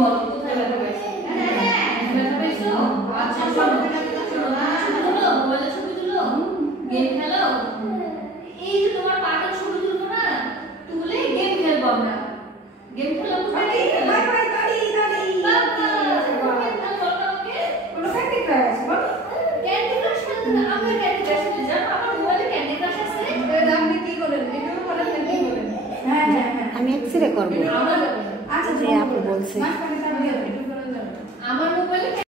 বল কোথায় ব্যথা পাইছো? হ্যাঁ ব্যথা পাইছো? আচ্ছা শোনো শোনো মোবাইলে ছবি তুলো গেম খেলো এই যে তোমার পাটা ছবি তুলবো না তুলে গেম খেলবো আমরা গেম খেলো কোথায় বাই বাই দাঁড়ি বাবা কোনো ক্যান্ডি ক্রাশ আছে বল ক্যান্ডি ক্রাশ খেলতে আমরা ক্যান্ডি ক্রাশ খেলতে যাব আমার মোবাইলে ক্যান্ডি ক্রাশ আছে এটা আপনি কি করেন এটাও করেন কি করেন হ্যাঁ আমি এক্সরে করব আচ্ছা যে আপনি বলছেন